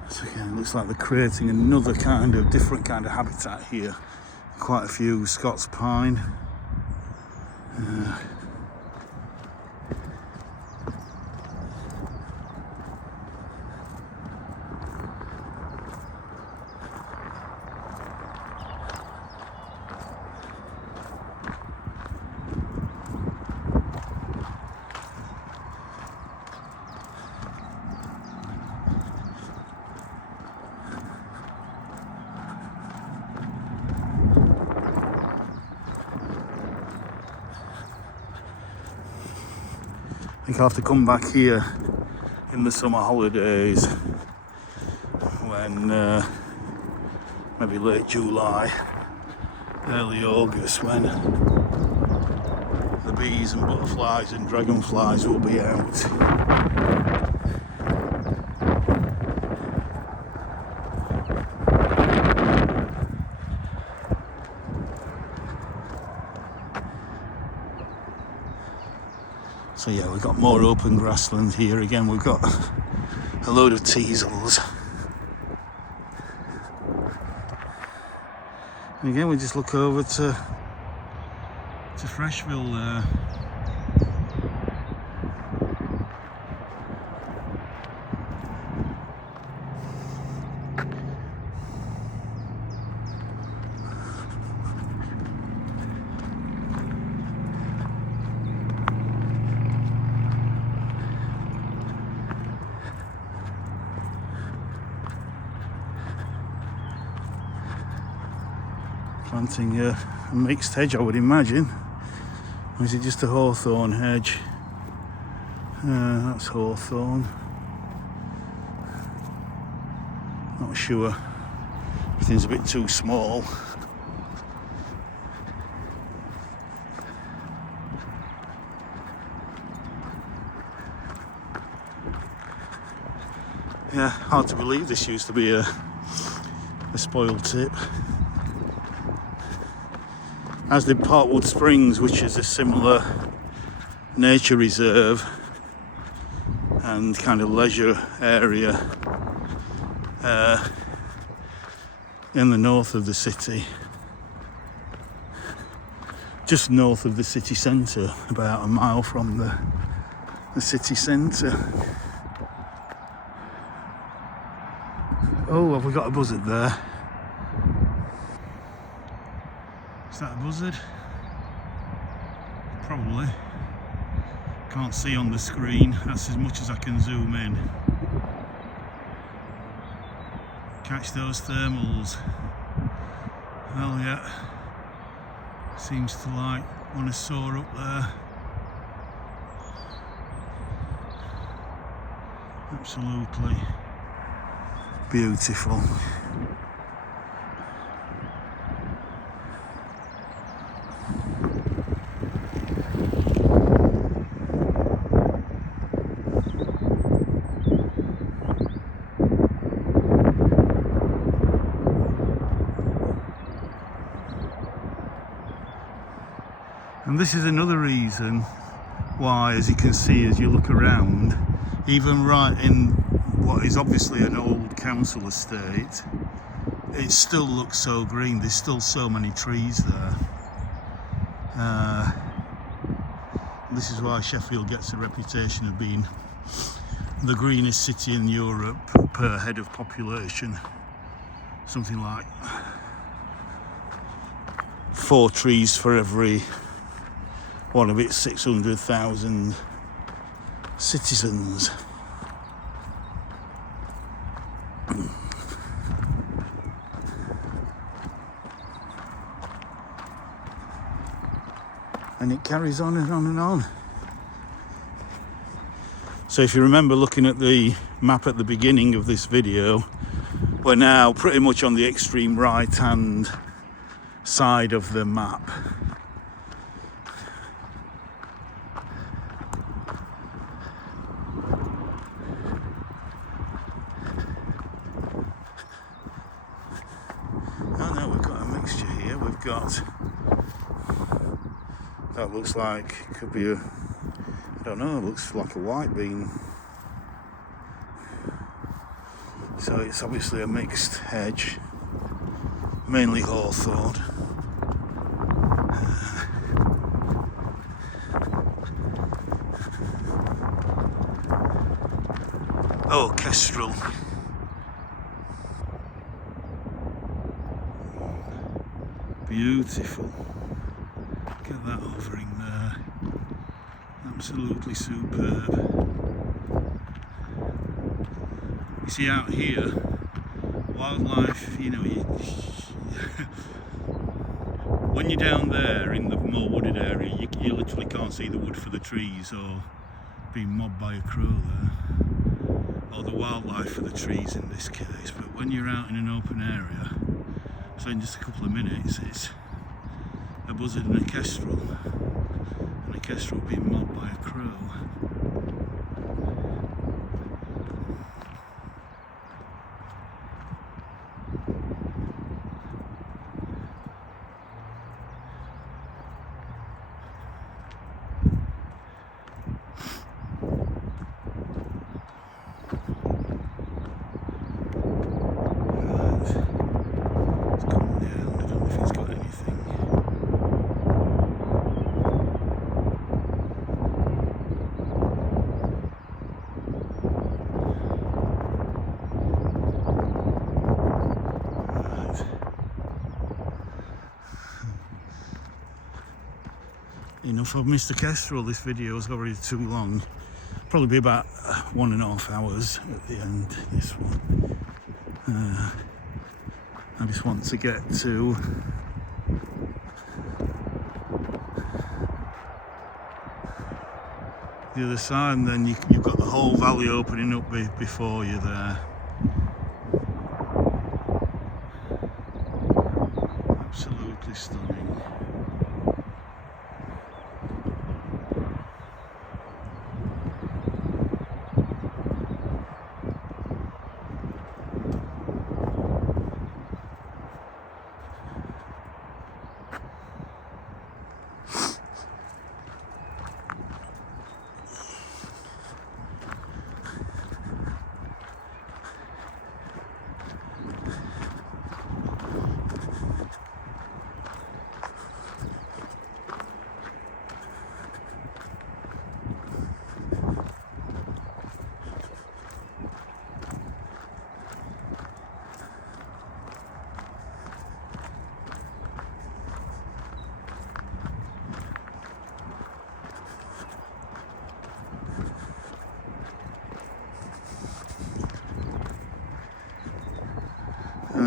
So again, it looks like they're creating another different kind of habitat here. Quite a few Scots pine. I think I'll have to come back here in the summer holidays when maybe late July, early August, when the bees and butterflies and dragonflies will be out. So yeah, we've got more open grassland here. Again, we've got a load of teasels. And again, we just look over to Freshville there. Planting a mixed hedge, I would imagine. Or is it just a hawthorn hedge? That's hawthorn. Not sure. Everything's a bit too small. Yeah, hard to believe this used to be a spoiled tip. As did Parkwood Springs, which is a similar nature reserve and kind of leisure area in the north of the city, just north of the city centre, about a mile from the city centre. Oh, have we got a buzzard there? Is that a buzzard? Probably. Can't see on the screen. That's as much as I can zoom in. Catch those thermals. Hell yeah. Seems to want to soar up there. Absolutely beautiful. And this is another reason why, as you can see as you look around, even right in what is obviously an old council estate, it still looks so green. There's still so many trees there. This is why Sheffield gets a reputation of being the greenest city in Europe per head of population. Something like 4 trees for every one of its 600,000 citizens. And it carries on and on and on. So if you remember looking at the map at the beginning of this video, we're now pretty much on the extreme right hand side of the map. Oh no, we've got a mixture here. We've got, that looks like, could be a, I don't know, looks like a white bean. So it's obviously a mixed hedge, mainly hawthorn. Oh, kestrel. Beautiful. Look at that hovering there. Absolutely superb. You see out here, wildlife, you know, when you're down there in the more wooded area, you literally can't see the wood for the trees or being mobbed by a crow there, or the wildlife for the trees in this case. But when you're out in an open area, so in just a couple of minutes, it's a buzzard and a kestrel being mobbed by a crow. Enough of Mr. Kestrel. This video is already too long. Probably be about 1.5 hours at the end. This one. I just want to get to the other side, and then you've got the whole valley opening up before you there. Absolutely stunning.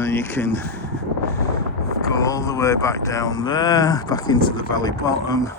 then you can go all the way back down there, back into the valley bottom.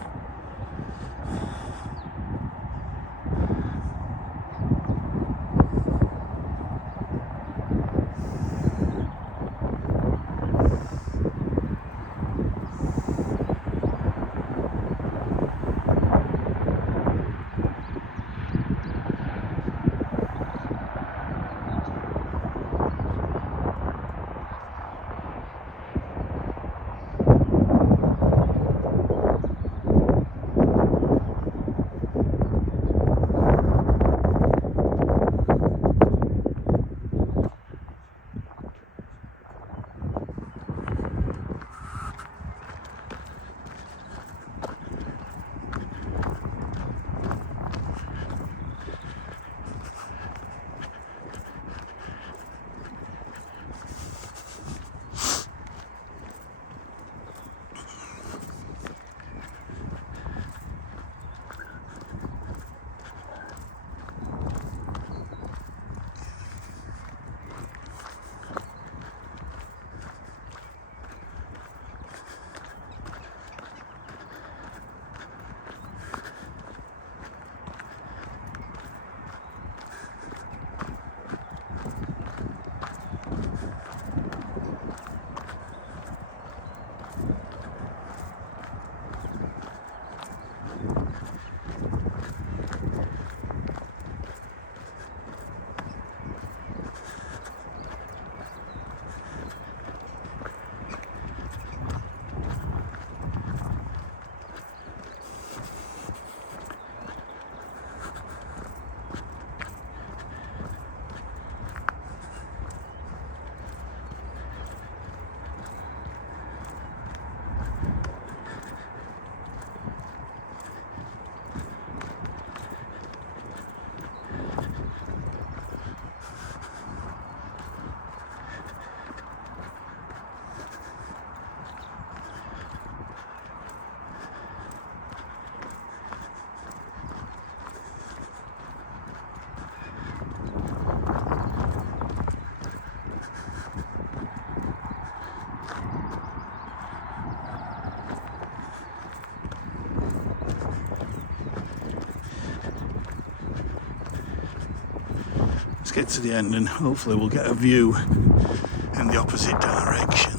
Let's get to the end and hopefully we'll get a view in the opposite direction.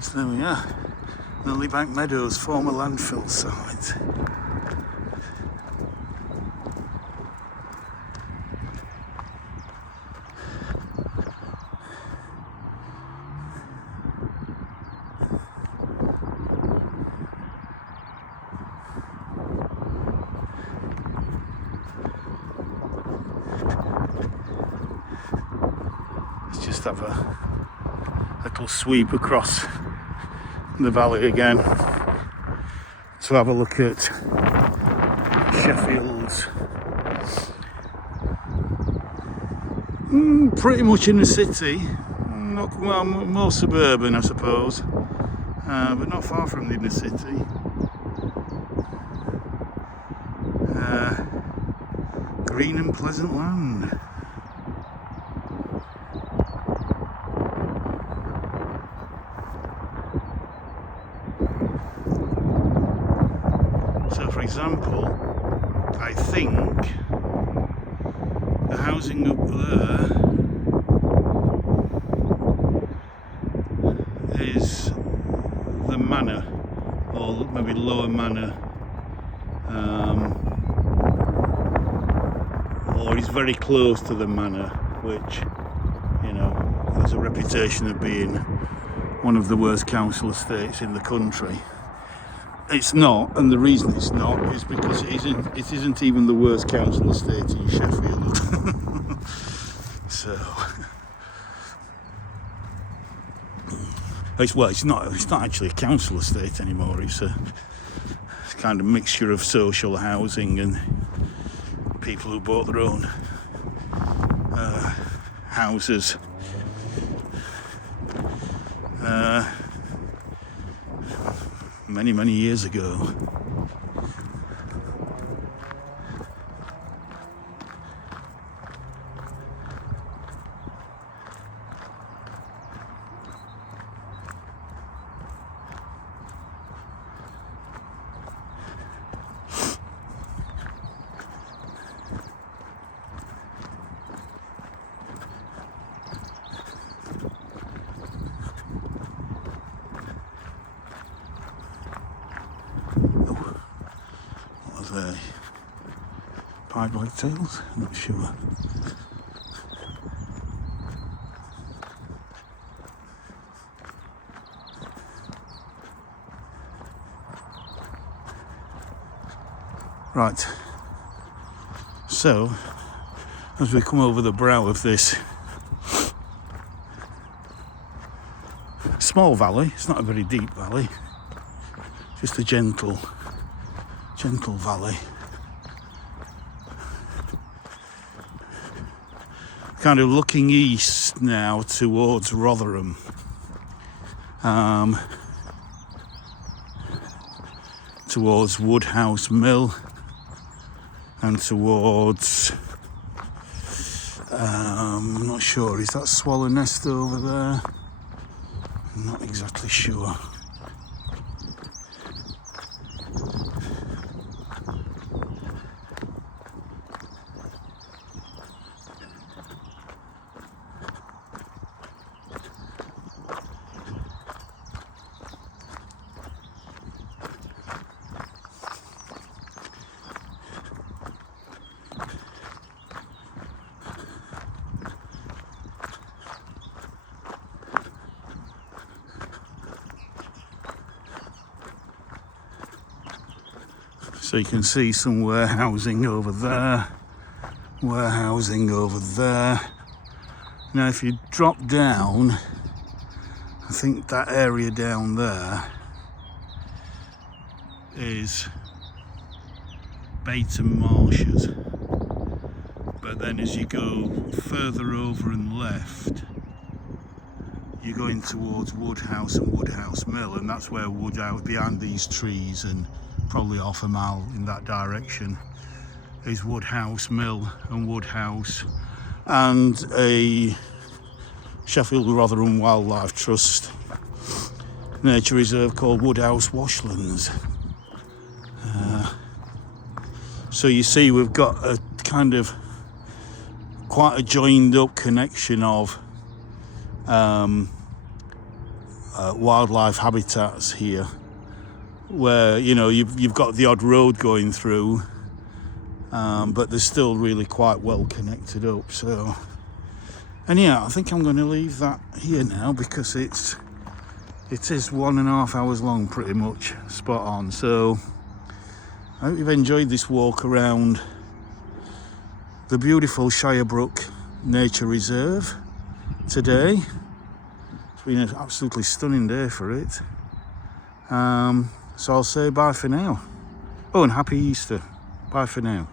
So there we are, Lilybank Meadows, former landfill site. Let's just have a little sweep across the valley again to have a look at Sheffield's. Pretty much in the city, not, well, more suburban I suppose, but not far from the inner city. Green and pleasant land. So for example, I think the housing up there is the manor, or maybe Lower Manor, or is very close to the manor, which, you know, has a reputation of being one of the worst council estates in the country. it's not, and the reason it's not is because it isn't even the worst council estate in Sheffield. So it's not actually a council estate anymore. It's a kind of mixture of social housing and people who bought their own houses many years ago. Pied whitetails? I'm not sure. Right, so as we come over the brow of this small valley, it's not a very deep valley, just a gentle valley. Kind of looking east now towards Rotherham. Towards Woodhouse Mill and towards I'm not sure, is that Swallow Nest over there? I'm not exactly sure. So you can see some warehousing over there, warehousing over there. Now if you drop down, I think that area down there is Bayton Marshes. But then as you go further over and left, you're going towards Woodhouse and Woodhouse Mill, and that's where Woodhouse, behind these trees and probably half a mile in that direction, is Woodhouse Mill and Woodhouse and a Sheffield Rotherham Wildlife Trust nature reserve called Woodhouse Washlands. So you see we've got a kind of quite a joined up connection of wildlife habitats here, where you've got the odd road going through, but they're still really quite well connected up. So, and yeah, I think I'm going to leave that here now because it is 1.5 hours long, pretty much spot on. So I hope you've enjoyed this walk around the beautiful Shire Brook Nature Reserve today. It's been an absolutely stunning day for it. So I'll say bye for now. Oh, and happy Easter. Bye for now.